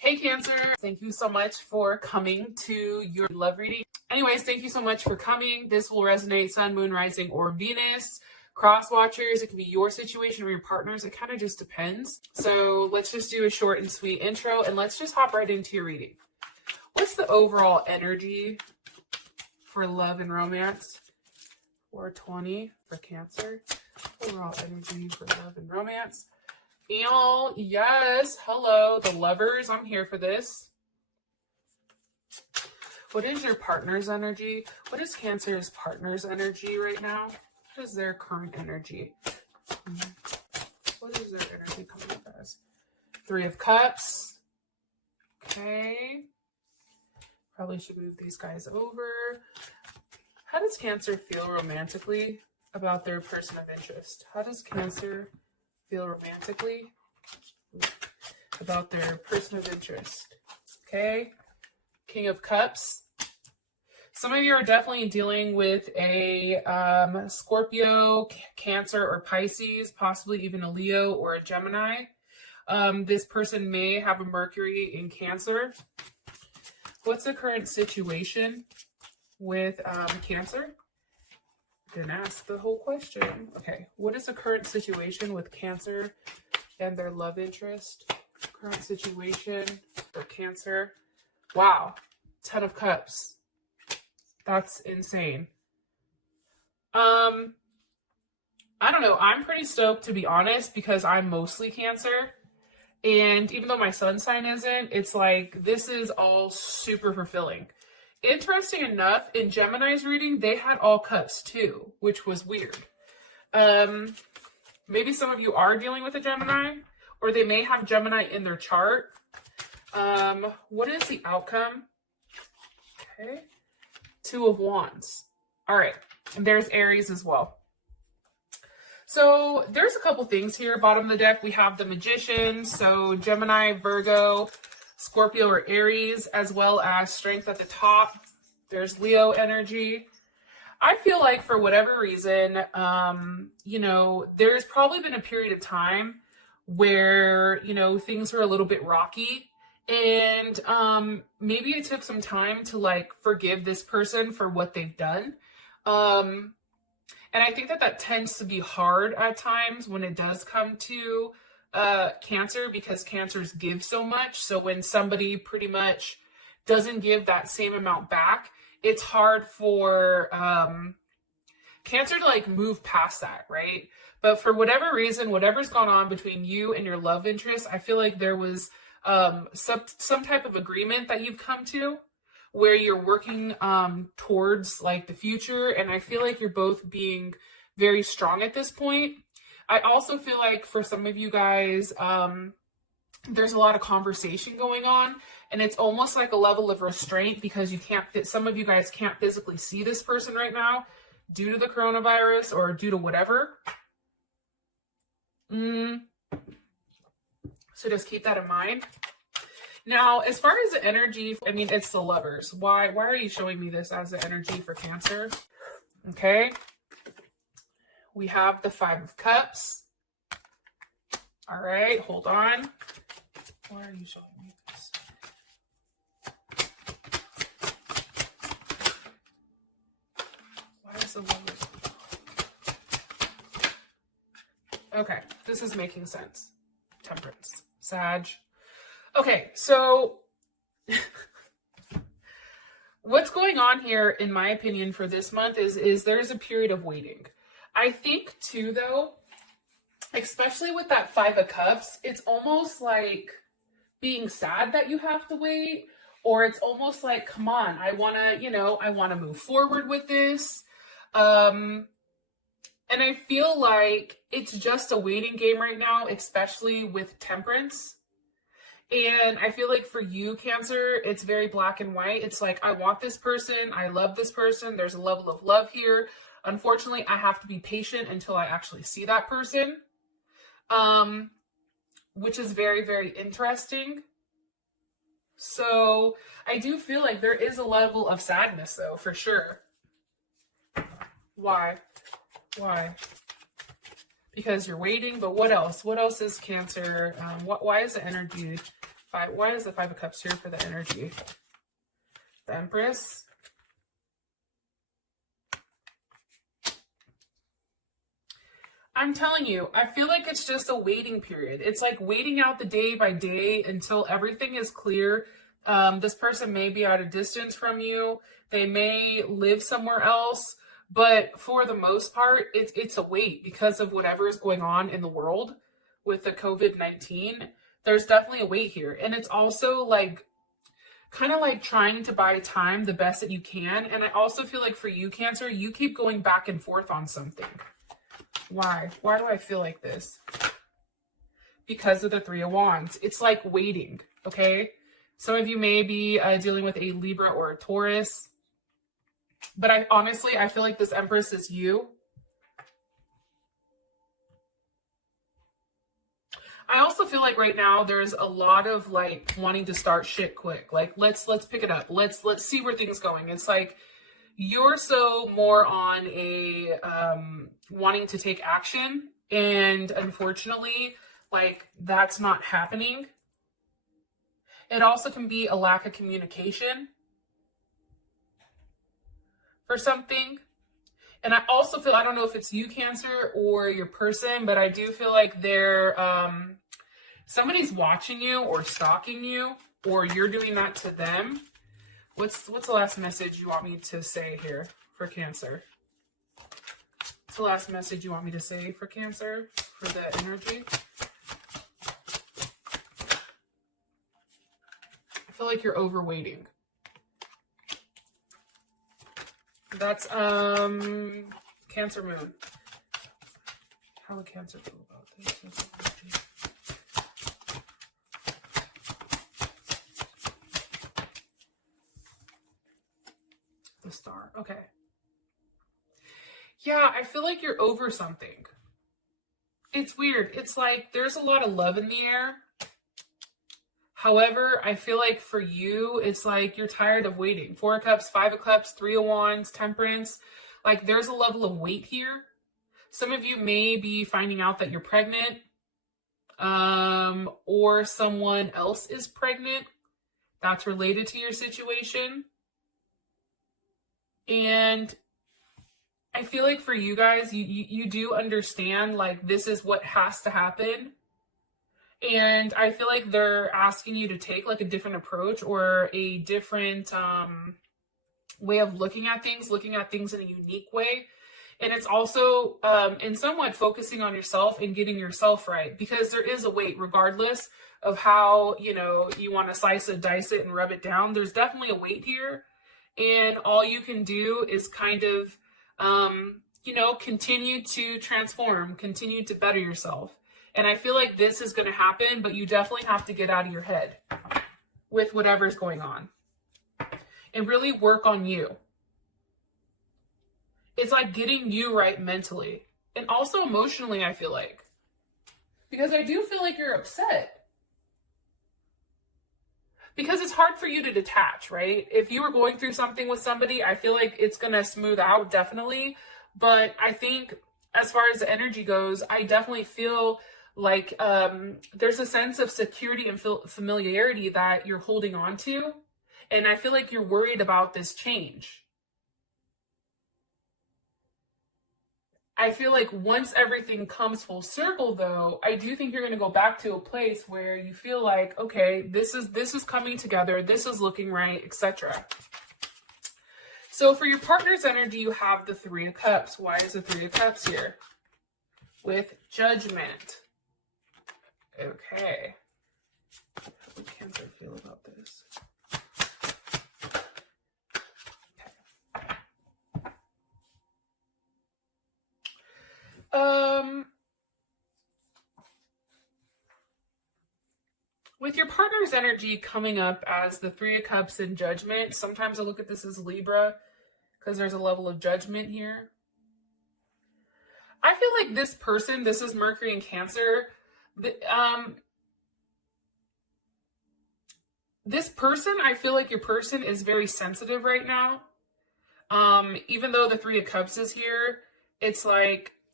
Hey Cancer, thank you so much for coming to your love reading. Anyways, thank you so much for coming. This will resonate Sun, Moon, Rising, or Venus. Cross watchers, it can be your situation or your partner's. It kind of just depends. So let's just do a short and sweet intro and let's just hop right into your reading. What's the overall energy for love and romance? 420 for Cancer. Overall energy for love and romance. Yes, hello, the lovers. I'm here for this. What is your partner's energy? What is Cancer's partner's energy right now? What is their current energy? What is their energy coming up as? 3 of Cups. Okay. Probably should move these guys over. How does Cancer feel romantically about their person of interest? How does Cancer feel romantically about their person of interest? Okay. King of Cups. Some of you are definitely dealing with a Scorpio, Cancer, or Pisces, possibly even a Leo or a Gemini. This person may have a Mercury in Cancer. What's the current situation with Cancer? Didn't ask the whole question. Okay, what is the current situation with Cancer and their love interest? Current situation for Cancer. Wow, 10 of Cups. That's insane. I don't know. I'm pretty stoked, to be honest, because I'm mostly Cancer. And even though my sun sign isn't, it's like, this is all super fulfilling. Interesting enough, in Gemini's reading, they had all cups too, which was weird. Maybe some of you are dealing with a Gemini, or they may have Gemini in their chart. What is the outcome? Okay. 2 of Wands. All right. And there's Aries as well. So there's a couple things here. Bottom of the deck, we have the Magician. So Gemini, Virgo, Scorpio, or Aries, as well as Strength at the top. There's Leo energy. I feel like for whatever reason, there's probably been a period of time where, things were a little bit rocky. And maybe it took some time to forgive this person for what they've done. And I think that tends to be hard at times when it does come to Cancer, because Cancers give so much. So when somebody pretty much doesn't give that same amount back, it's hard for Cancer to move past that, right? But for whatever reason, whatever's gone on between you and your love interest, I feel like there was some type of agreement that you've come to where you're working towards the future. And I feel like you're both being very strong at this point. I also feel like for some of you guys, there's a lot of conversation going on, and it's almost like a level of restraint because some of you guys can't physically see this person right now due to the coronavirus or due to whatever. So just keep that in mind. Now, as far as the energy, it's the lovers. Why are you showing me this as the energy for Cancer? Okay. We have the 5 of Cups. All right, hold on. Why are you showing me this? Why is the lovers? Okay, this is making sense. Temperance. Sag. Okay, so what's going on here, in my opinion, for this month is there's a period of waiting. I think too, though, especially with that 5 of Cups, it's almost like being sad that you have to wait, or it's almost like, come on, I want to move forward with this. And I feel like it's just a waiting game right now, especially with Temperance. And I feel like for you, Cancer, it's very black and white. It's like, I want this person. I love this person. There's a level of love here. Unfortunately, I have to be patient until I actually see that person, which is very, very interesting. So I do feel like there is a level of sadness, though, for sure. Why? Because you're waiting, but what else? What else is Cancer? Why is the energy Why is the Five of Cups here for the energy? The Empress. I'm telling you, I feel like it's just a waiting period. It's like waiting out the day by day until everything is clear. This person may be at a distance from you. They may live somewhere else. But for the most part, it's a wait because of whatever is going on in the world with the COVID-19. There's definitely a wait here. And it's also like kind of like trying to buy time the best that you can. And I also feel like for you, Cancer, you keep going back and forth on something. Why? Why do I feel like this? Because of the Three of Wands. It's like waiting, okay? Some of you may be dealing with a Libra or a Taurus. But I feel like this Empress is you. I also feel like right now there's a lot of like wanting to start shit quick. Like let's pick it up. Let's see where things going. It's like you're so more on a wanting to take action, and unfortunately, like that's not happening. It also can be a lack of communication for something. And I also feel, I don't know if it's you, Cancer, or your person, but I do feel like they're somebody's watching you or stalking you, or you're doing that to them. What's the last message you want me to say here for Cancer? What's the last message you want me to say for Cancer, for the energy? I feel like you're overweighting. That's Cancer Moon. How would Cancer feel about this? The Star. Okay. Yeah, I feel like you're over something. It's weird. It's like there's a lot of love in the air. However, I feel like for you, it's like you're tired of waiting. Four of Cups, Five of Cups, Three of Wands, Temperance. Like there's a level of wait here. Some of you may be finding out that you're pregnant, or someone else is pregnant that's related to your situation. And I feel like for you guys, you do understand like this is what has to happen. And I feel like they're asking you to take like a different approach or a different way of looking at things in a unique way. And it's also in somewhat focusing on yourself and getting yourself right, because there is a weight regardless of how, you know, you want to slice it, dice it, and rub it down. There's definitely a weight here. And all you can do is kind of, you know, continue to transform, continue to better yourself. And I feel like this is going to happen, but you definitely have to get out of your head with whatever's going on and really work on you. It's like getting you right mentally and also emotionally, I feel like, because I do feel like you're upset because it's hard for you to detach, right? If you were going through something with somebody, I feel like it's going to smooth out definitely. But I think as far as the energy goes, I definitely feel like there's a sense of security and familiarity that you're holding on to. And I feel like you're worried about this change. I feel like once everything comes full circle, though, I do think you're going to go back to a place where you feel like, okay, this is coming together, this is looking right, etc. So for your partner's energy, you have the Three of Cups. Why is the Three of Cups here? With Judgment. Okay. How would Cancer feel about this? Okay. With your partner's energy coming up as the Three of Cups and Judgment, sometimes I look at this as Libra because there's a level of judgment here. I feel like this person, this is Mercury and Cancer, this person, I feel like your person is very sensitive right now. Even though the Three of Cups is here, it's like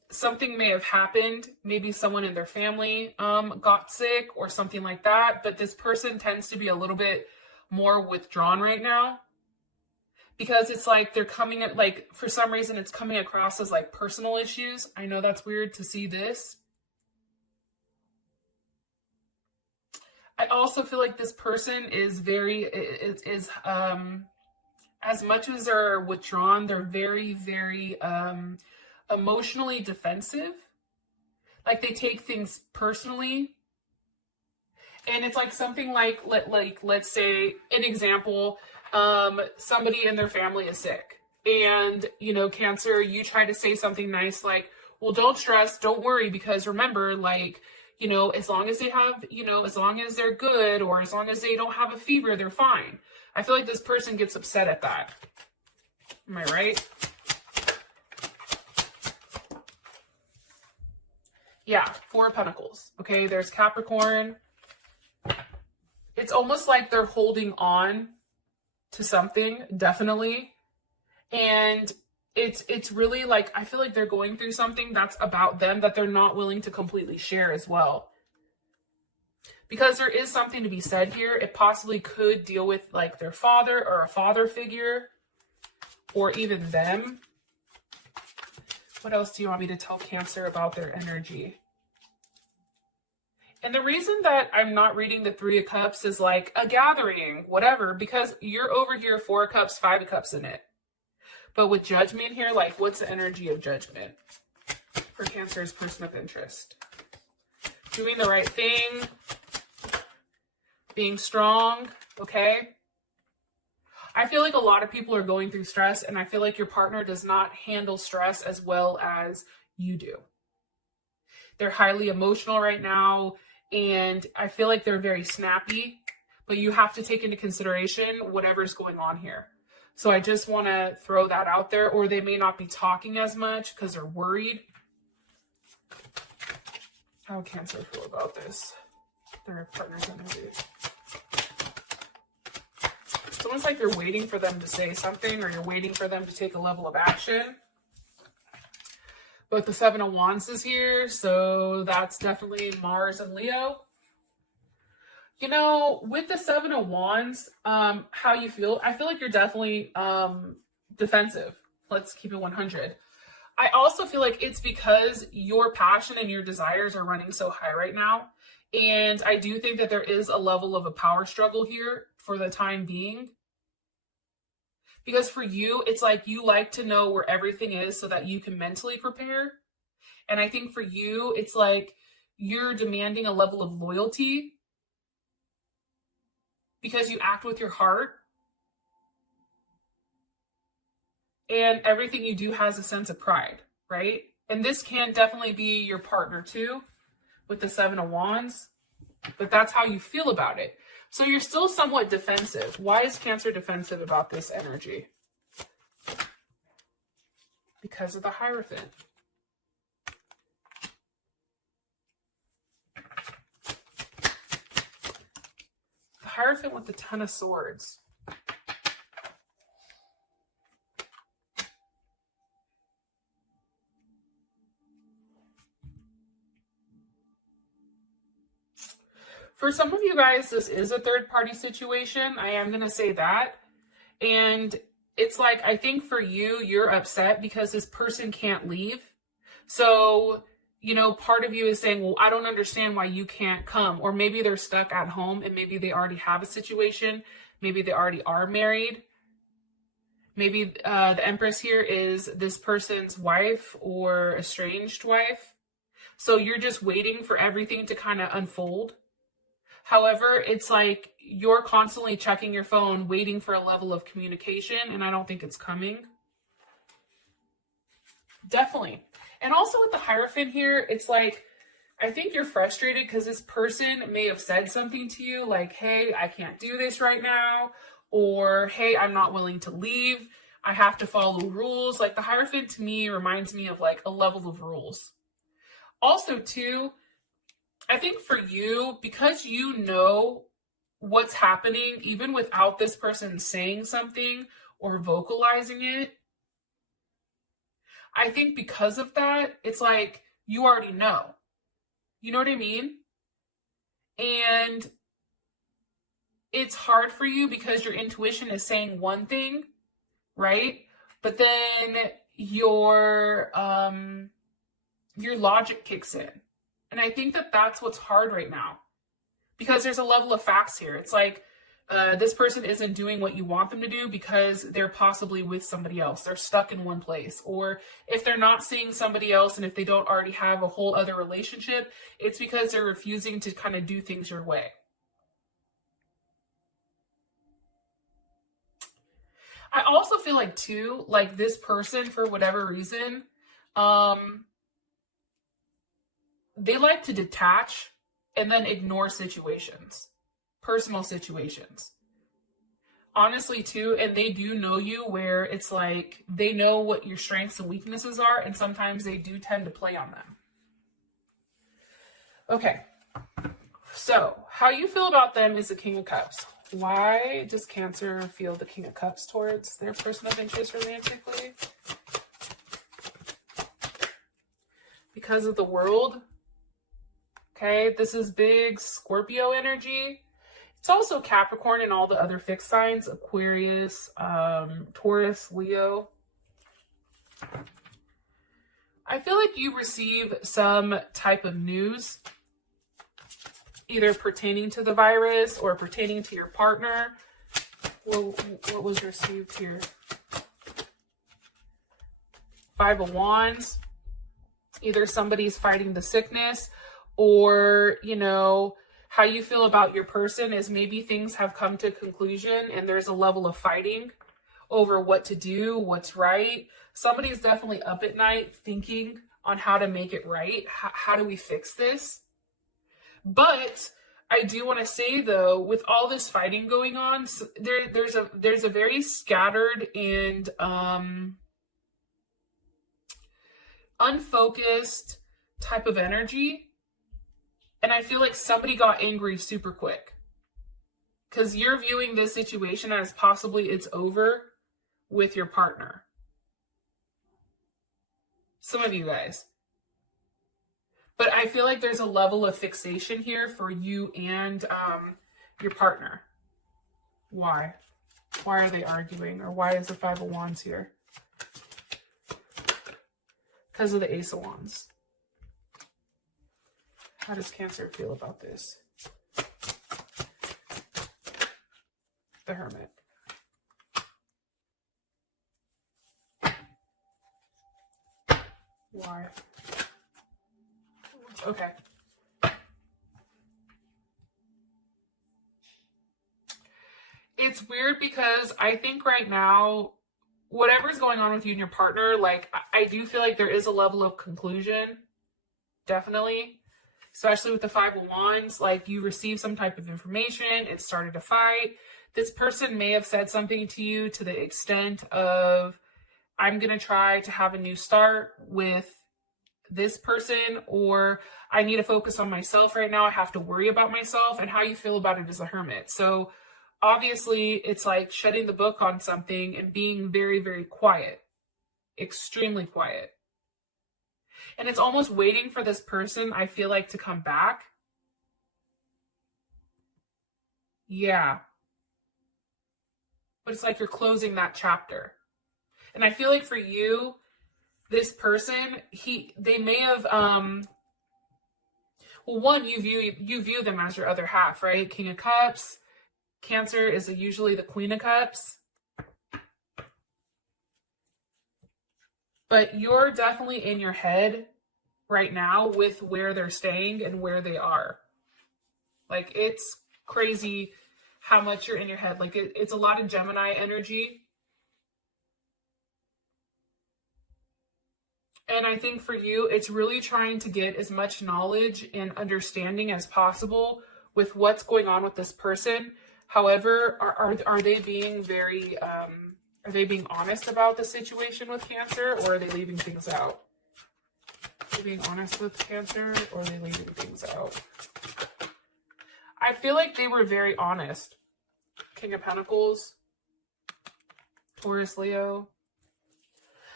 something may have happened. Maybe someone in their family got sick or something like that. But this person tends to be a little bit more withdrawn right now, because it's like they're coming at, like, for some reason it's coming across as like personal issues. I know that's weird to see this. I also feel like this person is as much as they're withdrawn, they're very, very emotionally defensive. Like, they take things personally. And it's like something like let's say, an example, somebody in their family is sick, and, you know, Cancer, you try to say something nice like, well, don't stress, don't worry, because remember, like, you know, as long as they have, you know, as long as they're good, or as long as they don't have a fever, they're fine. I feel like this person gets upset at that. Am I right? Yeah, Four of Pentacles. Okay, there's Capricorn. It's almost like they're holding on to something, definitely. And it's really like, I feel like they're going through something that's about them that they're not willing to completely share as well. Because there is something to be said here. It possibly could deal with like their father or a father figure, or even them. What else do you want me to tell Cancer about their energy? And the reason that I'm not reading the Three of Cups is like a gathering, whatever, because you're over here, Four of Cups, Five of Cups in it. But with Judgment here, like, what's the energy of Judgment for Cancer's person of interest? Doing the right thing, being strong, okay? I feel like a lot of people are going through stress, and I feel like your partner does not handle stress as well as you do. They're highly emotional right now, and I feel like they're very snappy, but you have to take into consideration whatever's going on here. So I just want to throw that out there. Or they may not be talking as much because they're worried. How Cancer feel about this? Their partner's energy. It's almost like you're waiting for them to say something, or you're waiting for them to take a level of action. But the Seven of Wands is here, so that's definitely Mars and Leo. You know, with the Seven of Wands, how you feel, I feel like you're definitely defensive. Let's keep it 100. I also feel like it's because your passion and your desires are running so high right now. And I do think that there is a level of a power struggle here for the time being. Because for you, it's like you like to know where everything is so that you can mentally prepare. And I think for you, it's like you're demanding a level of loyalty because you act with your heart. And everything you do has a sense of pride, right? And this can definitely be your partner too, with the Seven of Wands. But that's how you feel about it. So you're still somewhat defensive. Why is Cancer defensive about this energy? Because of the Hierophant. The Hierophant with the Ten of Swords. For some of you guys, this is a third-party situation. I am going to say that. And it's like, I think for you, you're upset because this person can't leave. So, you know, part of you is saying, well, I don't understand why you can't come. Or maybe they're stuck at home and maybe they already have a situation. Maybe they already are married. Maybe the Empress here is this person's wife or estranged wife. So you're just waiting for everything to kind of unfold. However, it's like you're constantly checking your phone, waiting for a level of communication, and I don't think it's coming. Definitely. And also with the Hierophant here, it's like, I think you're frustrated because this person may have said something to you like, hey, I can't do this right now, or hey, I'm not willing to leave. I have to follow rules. Like the Hierophant to me reminds me of like a level of rules. Also too, I think for you, because you know what's happening, even without this person saying something or vocalizing it, I think because of that, it's like you already know. You know what I mean? And it's hard for you because your intuition is saying one thing, right? But then your logic kicks in. And I think that that's what's hard right now, because there's a level of facts here. It's like this person isn't doing what you want them to do because they're possibly with somebody else. They're stuck in one place. Or if they're not seeing somebody else, and if they don't already have a whole other relationship, it's because they're refusing to kind of do things your way. I also feel like too, like this person, for whatever reason, they like to detach and then ignore situations, personal situations. Honestly too, and they do know you, where it's like they know what your strengths and weaknesses are, and sometimes they do tend to play on them. Okay, so how you feel about them is the King of Cups. Why does Cancer feel the King of Cups towards their person of interest romantically? Because of the World. Okay, this is big Scorpio energy. It's also Capricorn and all the other fixed signs, Aquarius, Taurus, Leo. I feel like you receive some type of news, either pertaining to the virus or pertaining to your partner. What was received here? Five of Wands. Either somebody's fighting the sickness, or, you know, how you feel about your person is maybe things have come to a conclusion and there's a level of fighting over what to do, what's right. Somebody's definitely up at night thinking on how to make it right. How do we fix this? But I do want to say, though, with all this fighting going on, there's a very scattered and unfocused type of energy. And I feel like somebody got angry super quick, because you're viewing this situation as possibly it's over with your partner. Some of you guys. But I feel like there's a level of fixation here for you and your partner. Why? Why are they arguing? Or why is the Five of Wands here? Because of the Ace of Wands. How does Cancer feel about this? The Hermit. Why? Okay. It's weird because I think right now, whatever's going on with you and your partner, like, I do feel like there is a level of conclusion. Definitely. Especially with the Five of Wands, like you received some type of information, it started a fight. This person may have said something to you to the extent of, I'm going to try to have a new start with this person, or I need to focus on myself right now. I have to worry about myself. And how you feel about it is a Hermit. So obviously it's like shutting the book on something and being very, very quiet, extremely quiet. And it's almost waiting for this person, I feel like, to come back. Yeah. But it's like you're closing that chapter. And I feel like for you, this person, they may have, well, one, you view them as your other half, right? King of Cups. Cancer is usually the Queen of Cups. But you're definitely in your head right now with where they're staying and where they are. Like, it's crazy how much you're in your head. Like, it's a lot of Gemini energy. And I think for you, it's really trying to get as much knowledge and understanding as possible with what's going on with this person. However, are they being very... Are they being honest about the situation with Cancer, or are they leaving things out? Are they being honest with Cancer, or are they leaving things out? I feel like they were very honest. King of Pentacles, Taurus, Leo.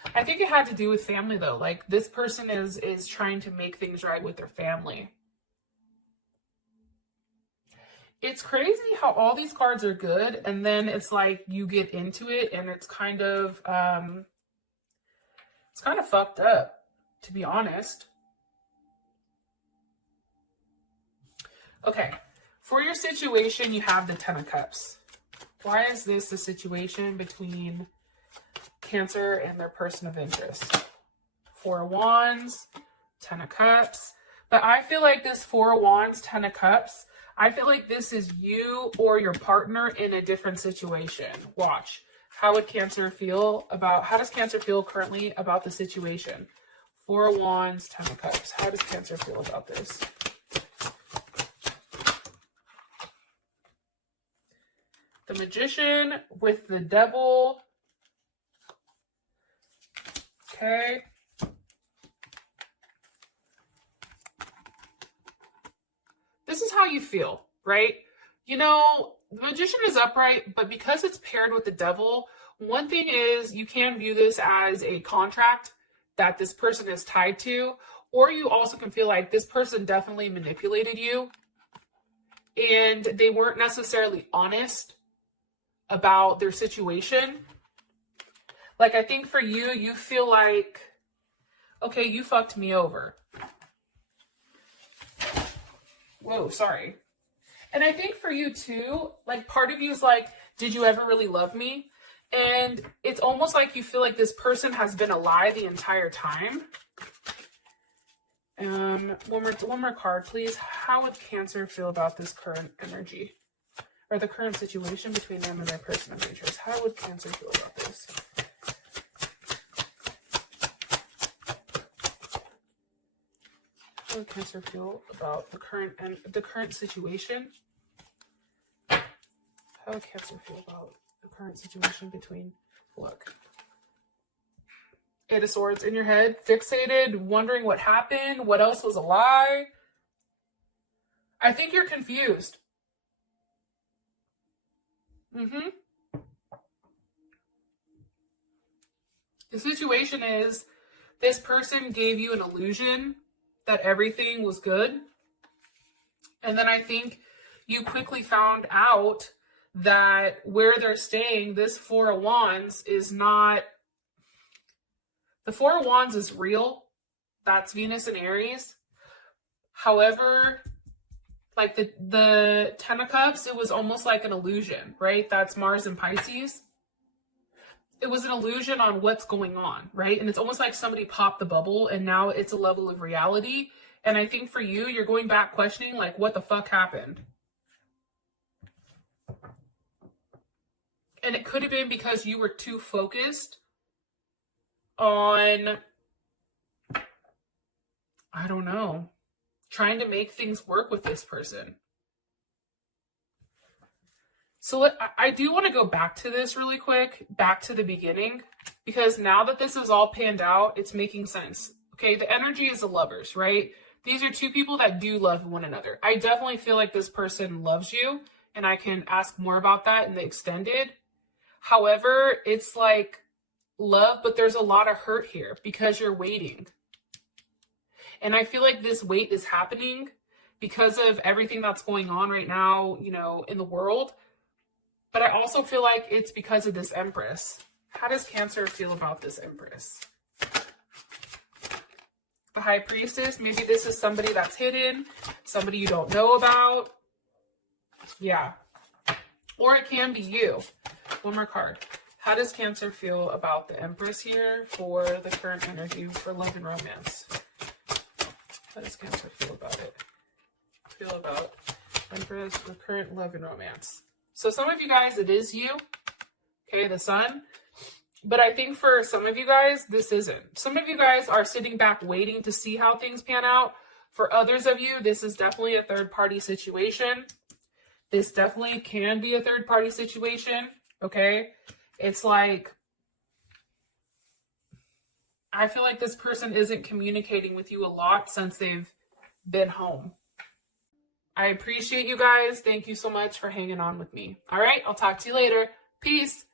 I think it had to do with family though. Like this person is trying to make things right with their family. It's crazy how all these cards are good and then it's like you get into it and it's kind of fucked up, to be honest. Okay, for your situation, you have the Ten of Cups. Why is this the situation between Cancer and their person of interest? Four of Wands, Ten of Cups. But I feel like this Four of Wands, Ten of Cups, I feel like this is you or your partner in a different situation. Watch. How does Cancer feel currently about the situation? Four of Wands, Ten of Cups. How does Cancer feel about this? The Magician with the Devil. Okay. This is how you feel, right? You know, the Magician is upright, but because it's paired with the Devil, one thing is you can view this as a contract that this person is tied to, or you also can feel like this person definitely manipulated you and they weren't necessarily honest about their situation. Like, I think for you, you feel like, okay, you fucked me over. Whoa, sorry. And I think for you too, like part of you is like, did you ever really love me? And it's almost like you feel like this person has been a lie the entire time. One more card, please. How would Cancer feel about this current energy? Or the current situation between them and their person of interest? How would Cancer feel about this? How would Cancer feel about the current situation? How would Cancer feel about the current situation between, look. Eight of Swords in your head, fixated, wondering what happened, what else was a lie. I think you're confused. The situation is this person gave you an illusion that everything was good. And then I think you quickly found out that where they're staying, this Four of Wands is not... The Four of Wands is real. That's Venus and Aries. However, like the Ten of Cups, it was almost like an illusion, right? That's Mars and Pisces. It was an illusion on what's going on, right? And it's almost like somebody popped the bubble and now it's a level of reality. And I think for you, you're going back questioning, like, what the fuck happened? And it could have been because you were too focused on, I don't know, trying to make things work with this person. So I do want to go back to this really quick, back to the beginning, because now that this is all panned out, it's making sense. Okay, the energy is the lovers, right? These are two people that do love one another. I definitely feel like this person loves you, and I can ask more about that in the extended. However, it's like love, but there's a lot of hurt here because you're waiting. And I feel like this wait is happening because of everything that's going on right now, you know, in the world. But I also feel like it's because of this Empress. How does Cancer feel about this Empress? The High Priestess, maybe this is somebody that's hidden, somebody you don't know about. Yeah. Or it can be you. One more card. How does Cancer feel about the Empress here for the current energy for love and romance? How does Cancer feel about it? Feel about Empress for current love and romance. So some of you guys, it is you. Okay, the Sun. But I think for some of you guys, this isn't. Some of you guys are sitting back waiting to see how things pan out. For others of you, this is definitely a third-party situation. This definitely can be a third-party situation, okay? It's like, I feel like this person isn't communicating with you a lot since they've been home. I appreciate you guys. Thank you so much for hanging on with me. All right, I'll talk to you later. Peace.